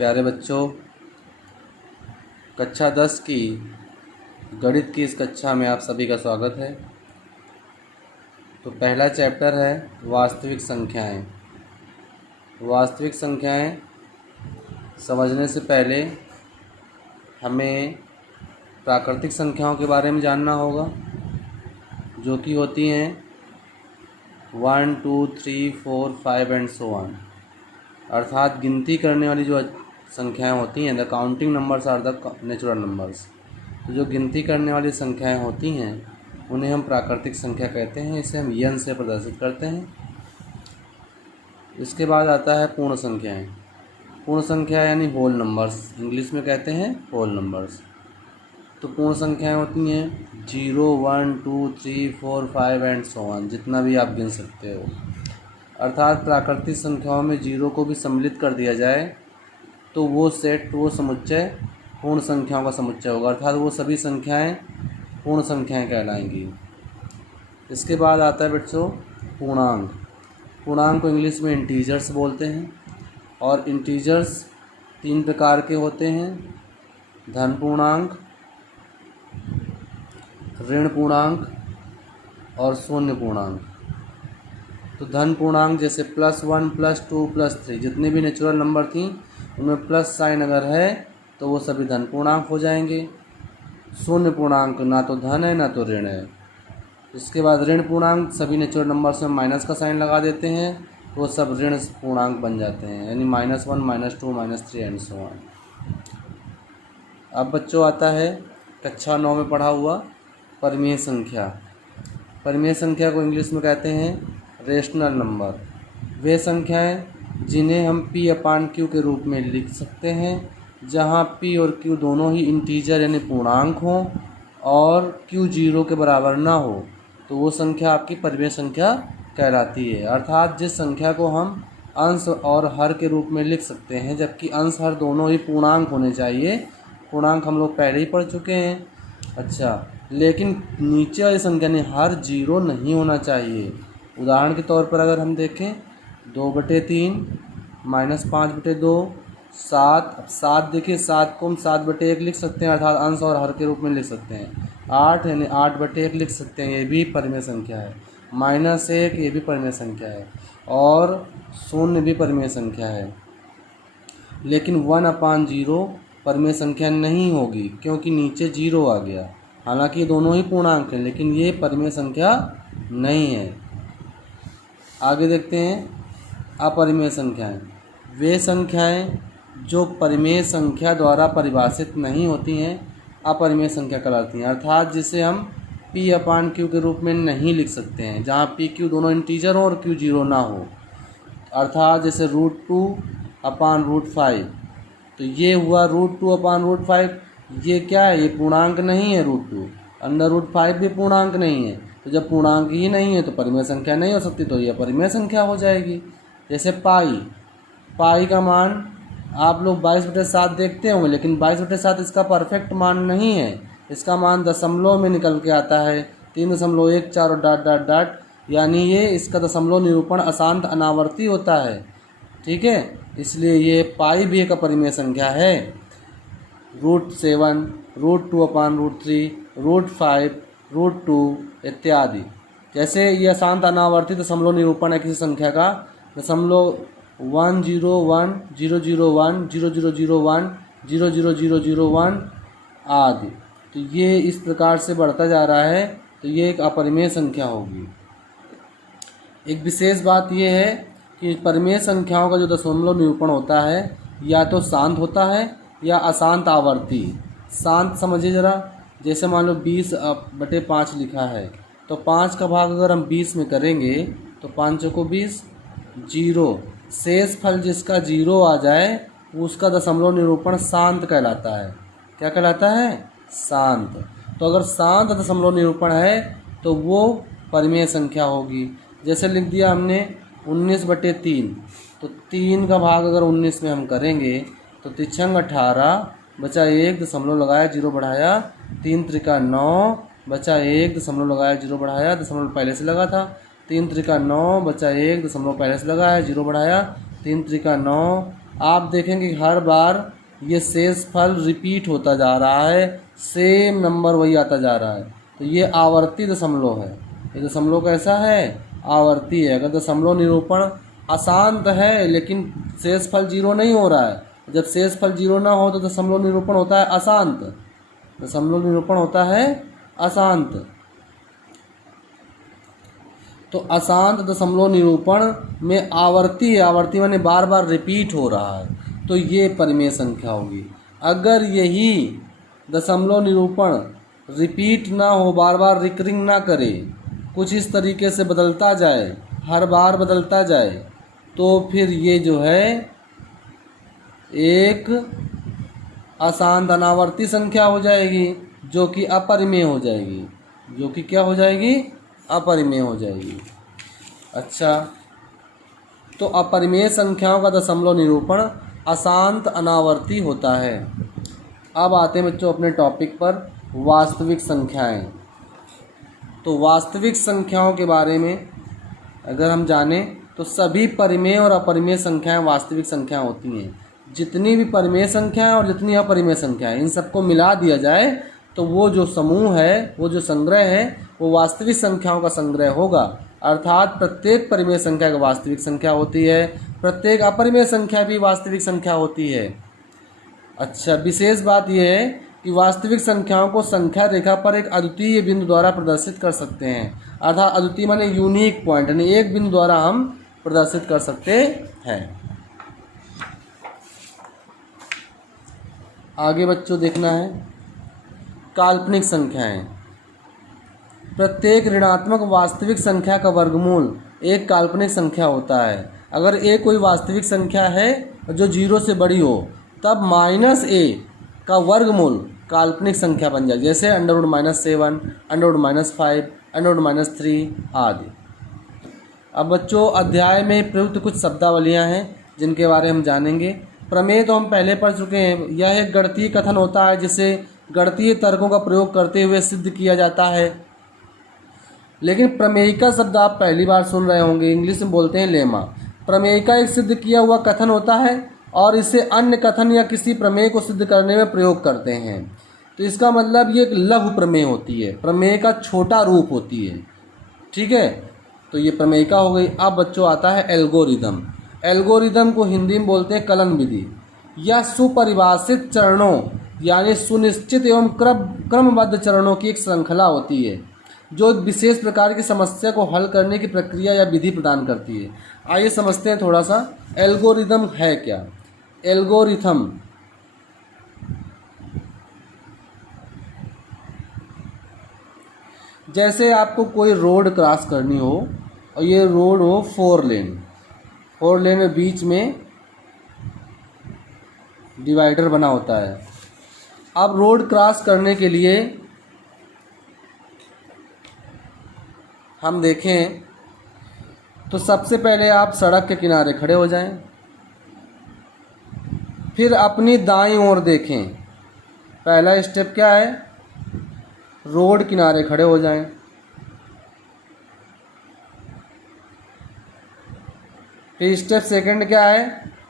प्यारे बच्चों, कक्षा 10 की गणित की इस कक्षा में आप सभी का स्वागत है। तो पहला चैप्टर है वास्तविक संख्याएं। वास्तविक संख्याएं समझने से पहले हमें प्राकृतिक संख्याओं के बारे में जानना होगा, जो कि होती हैं 1, 2, 3, 4, 5 एंड सो ऑन। अर्थात गिनती करने वाली जो संख्याएं होती हैं, the counting numbers are the natural numbers. तो जो गिनती करने वाली संख्याएं होती हैं उन्हें हम प्राकृतिक संख्या कहते हैं। इसे हम यन से प्रदर्शित करते हैं। इसके बाद आता है पूर्ण संख्याएं। पूर्ण संख्या यानी होल नंबर्स, इंग्लिश में कहते हैं होल नंबर्स। तो पूर्ण संख्याएं होती हैं 0, 1, 2, 3, 4, 5 एंड सो ऑन, जितना भी आप गिन सकते हो। अर्थात प्राकृतिक संख्याओं में 0 को भी सम्मिलित कर दिया जाए तो वो समुच्चय पूर्ण संख्याओं का समुच्चय होगा। अर्थात वो सभी संख्याएं पूर्ण संख्याएं कहलाएंगी। इसके बाद आता है बच्चों पूर्णांक। पूर्णांक को इंग्लिश में इंटीजर्स बोलते हैं। और इंटीजर्स 3 प्रकार के होते हैं: धन पूर्णांक, ऋण पूर्णांक और शून्य पूर्णांक। तो धन पूर्णांक जैसे +1, +2, +3 जितने भी नेचुरल नंबर थी उनमें प्लस साइन अगर है तो वो सभी धन पूर्णांक हो जाएंगे। शून्य पूर्णांक ना तो धन है ना तो ऋण है। इसके बाद ऋण पूर्णांक सभी नेचुरल नंबर्स में माइनस का साइन लगा देते हैं तो वो सब ऋण पूर्णांक बन जाते हैं, यानी -1, -2, -3 एंड सो ऑन। अब बच्चों आता है कक्षा 9 में पढ़ा हुआ परिमेय संख्या। परिमेय संख्या को इंग्लिश में कहते हैं रेशनल नंबर। वे संख्याएं जिन्हें हम P/Q के रूप में लिख सकते हैं, जहां P और Q दोनों ही इंटीजर यानी पूर्णांक हों और Q 0 के बराबर ना हो, तो वो संख्या आपकी परिमेय संख्या कहलाती है। अर्थात जिस संख्या को हम अंश और हर के रूप में लिख सकते हैं, जबकि अंश हर दोनों ही पूर्णांक होने चाहिए। पूर्णांक हम लोग पहले ही पढ़ चुके हैं। अच्छा, लेकिन नीचे वाली संख्या ने हर 0 नहीं होना चाहिए। उदाहरण के तौर पर अगर हम देखें 2/3 -5/2 7। अब 7 देखिए, 7 को हम 7/1 लिख सकते हैं, अर्थात अंश और हर के रूप में लिख सकते हैं। 8 यानी 8/1 लिख सकते हैं, ये भी परिमेय संख्या है। -1 ये भी परिमेय संख्या है और 0 भी परिमेय संख्या है। लेकिन 1/0 परिमेय संख्या नहीं होगी क्योंकि नीचे 0 आ गया। हालांकि ये दोनों ही पूर्णांक हैं लेकिन ये परिमेय संख्या नहीं है। आगे देखते हैं अपरिमेय संख्याएं। वे संख्याएं जो परिमेय संख्या द्वारा परिभाषित नहीं होती हैं अपरिमेय संख्या कहलाती हैं। अर्थात जिसे हम P/Q के रूप में नहीं लिख सकते हैं, जहां P/Q दोनों इंटीजर हो और Q 0 ना हो। अर्थात जैसे √2/5, तो ये हुआ √2/5। ये क्या है? ये पूर्णांक नहीं है। √2 √5 भी पूर्णांक नहीं है। तो जब पूर्णांक ही नहीं है तो परिमेय संख्या नहीं हो सकती, तो यह परिमेय संख्या हो जाएगी। जैसे पाई का मान आप लोग 22/7 देखते होंगे, लेकिन 22/7 इसका परफेक्ट मान नहीं है। इसका मान दशमलव में निकल के आता है 3.14 और डॉट डॉट डॉट, यानी ये इसका दशमलव निरूपण अशांत अनावर्ती होता है। ठीक है, इसलिए ये पाई भी एक अपरिमेय संख्या है। √7, √2/√3, √5, √2 इत्यादि। जैसे ये अशांत अनावर्ती दशमलव निरूपण है किसी संख्या का, 0.101, 001, 0001, 00001 आदि। तो ये इस प्रकार से बढ़ता जा रहा है, तो ये एक अपरिमेय संख्या होगी। एक विशेष बात यह है कि परिमेय संख्याओं का जो दशमलव निरूपण होता है या तो शांत होता है या अशांत आवर्ती। शांत समझिए ज़रा, जैसे मान लो 20/5 लिखा है, तो 5 का भाग अगर हम 20 में करेंगे तो 5 को 20, 0। शेष फल जिसका 0 आ जाए उसका दशमलव निरूपण शांत कहलाता है। क्या कहलाता है? शांत। तो अगर शांत दशमलव निरूपण है तो वो परिमेय संख्या होगी। जैसे लिख दिया हमने 19/3, तो 3 का भाग अगर 19 में हम करेंगे तो 3 18 बचा 1 दशमलव लगाया 0 बढ़ाया, 3 त्रिका 9 बचा 1 दशमलव लगाया 0 बढ़ाया, दशमलव पहले से लगा था। 3 त्रिका 9 बचा 1 दशमलव पहले से लगाया 0 बढ़ाया, 3 त्रिका 9 आप देखेंगे कि हर बार ये शेषफल रिपीट होता जा रहा है, सेम नंबर वही आता जा रहा है। तो ये आवर्ती दशमलव है। ये दशमलव कैसा है? आवर्ती है। अगर दशमलव निरूपण अशांत है लेकिन शेषफल 0 नहीं हो रहा है, जब शेषफल 0 ना हो तो दशमलव निरूपण होता है अशांत। दशमलव निरूपण होता है अशांत। तो अशांत दशमलव निरूपण में आवर्ती है, आवर्ती माने बार बार रिपीट हो रहा है, तो ये परिमेय संख्या होगी। अगर यही दशमलव निरूपण रिपीट ना हो, बार बार रिकरिंग ना करे, कुछ इस तरीके से बदलता जाए, हर बार बदलता जाए, तो फिर ये जो है एक अशांत अनावर्ती संख्या हो जाएगी, जो कि अपरिमेय हो जाएगी। जो कि क्या हो जाएगी? अपरिमेय हो जाएगी। अच्छा, तो अपरिमेय संख्याओं का दशमलव निरूपण अशांत अनावर्ती होता है। अब आते हैं बच्चों अपने टॉपिक पर, वास्तविक संख्याएं। तो वास्तविक संख्याओं के बारे में अगर हम जानें तो सभी परिमेय और अपरिमेय संख्याएं वास्तविक संख्याएं होती हैं। जितनी भी परिमेय संख्याएं और जितनी अपरिमेय संख्याएं, इन सबको मिला दिया जाए तो वो जो समूह है, वो जो संग्रह है, वो वास्तविक संख्याओं का संग्रह होगा। अर्थात प्रत्येक परिमेय संख्या का वास्तविक संख्या होती है, प्रत्येक अपरिमेय संख्या भी वास्तविक संख्या होती है। अच्छा, विशेष बात यह है कि वास्तविक संख्याओं को संख्या रेखा पर एक अद्वितीय बिंदु द्वारा प्रदर्शित कर सकते हैं। अर्थात अद्वितीय माने यूनिक पॉइंट, यानी एक बिंदु द्वारा हम प्रदर्शित कर सकते हैं। आगे बच्चों देखना है काल्पनिक संख्याएं। प्रत्येक ऋणात्मक वास्तविक संख्या का वर्गमूल एक काल्पनिक संख्या होता है। अगर a कोई वास्तविक संख्या है जो 0 से बड़ी हो, तब -a का वर्गमूल काल्पनिक संख्या बन जाए, जैसे √-7, √-5, √-3 आदि। अब बच्चों अध्याय में प्रयुक्त कुछ शब्दावलियाँ हैं जिनके बारे में हम जानेंगे। प्रमेय तो हम पहले पढ़ चुके हैं। यह एक गणितीय कथन होता है जिसे गणितीय तर्कों का प्रयोग करते हुए सिद्ध किया जाता है। लेकिन प्रमेयिका शब्द आप पहली बार सुन रहे होंगे, इंग्लिश में बोलते हैं लेमा। प्रमेयिका एक सिद्ध किया हुआ कथन होता है और इसे अन्य कथन या किसी प्रमेय को सिद्ध करने में प्रयोग करते हैं। तो इसका मतलब ये एक लघु प्रमेय होती है, प्रमेय का छोटा रूप होती है। ठीक है, तो ये प्रमेयिका हो गई। अब बच्चों आता है एल्गोरिदम। एल्गोरिदम को हिंदी में बोलते हैं कलन विधि। यह सुपरिभाषित चरणों यानी सुनिश्चित एवं क्रमबद्ध चरणों की एक श्रृंखला होती है जो एक विशेष प्रकार की समस्या को हल करने की प्रक्रिया या विधि प्रदान करती है। आइए समझते हैं थोड़ा सा एल्गोरिदम है क्या। एल्गोरिथम जैसे आपको कोई रोड क्रॉस करनी हो और ये रोड हो 4 लेन, 4 लेन में बीच में डिवाइडर बना होता है। अब रोड क्रॉस करने के लिए हम देखें तो सबसे पहले आप सड़क के किनारे खड़े हो जाएं, फिर अपनी दाईं ओर देखें। पहला स्टेप क्या है? रोड किनारे खड़े हो जाएं। फिर स्टेप सेकंड क्या है?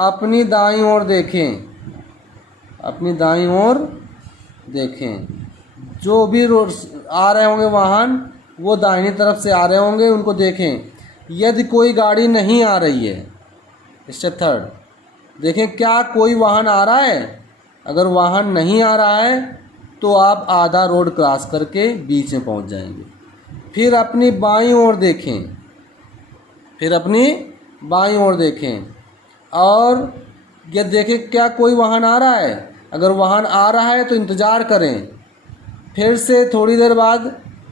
अपनी दाईं ओर देखें। अपनी दाईं ओर देखें। जो भी रोड आ रहे होंगे वाहन, वो दाहिनी तरफ से आ रहे होंगे, उनको देखें। यदि कोई गाड़ी नहीं आ रही है, स्टेप थर्ड, देखें क्या कोई वाहन आ रहा है। अगर वाहन नहीं आ रहा है तो आप आधा रोड क्रॉस करके बीच में पहुंच जाएंगे। फिर अपनी बाईं ओर देखें। फिर अपनी बाईं ओर देखें और ये देखें क्या कोई वाहन आ रहा है। अगर वाहन आ रहा है तो इंतज़ार करें। फिर से थोड़ी देर बाद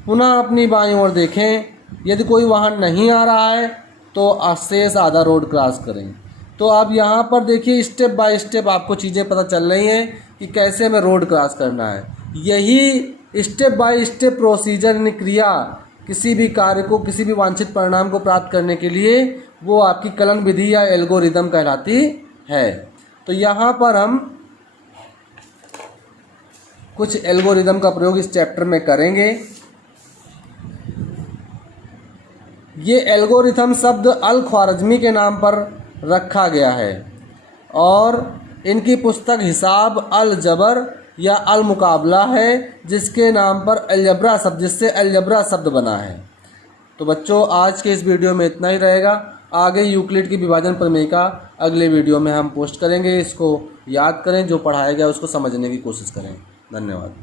पुनः अपनी बाईं ओर देखें। यदि कोई वाहन नहीं आ रहा है तो शेष आधा रोड क्रॉस करें। तो अब यहाँ पर देखिए स्टेप बाय स्टेप आपको चीज़ें पता चल रही हैं कि कैसे हमें रोड क्रॉस करना है। यही स्टेप बाय स्टेप प्रोसीजर यानी क्रिया किसी भी कार्य को, किसी भी वांछित परिणाम को प्राप्त करने के लिए वो आपकी कलन विधि या एल्गोरिदम कहलाती है। तो यहाँ पर हम कुछ एल्गोरिदम का प्रयोग इस चैप्टर में करेंगे। ये एल्गोरिथम शब्द अल ख्वारिज़मी के नाम पर रखा गया है और इनकी पुस्तक हिसाब अल जबर या अल मुकाबला है, जिसके नाम पर अलजबरा शब्द, जिससे अलजबरा शब्द बना है। तो बच्चों आज के इस वीडियो में इतना ही रहेगा। आगे यूक्लिड की विभाजन प्रमेय का अगले वीडियो में हम पोस्ट करेंगे। इसको याद करें, जो पढ़ाया गया उसको समझने की कोशिश करें। धन्यवाद।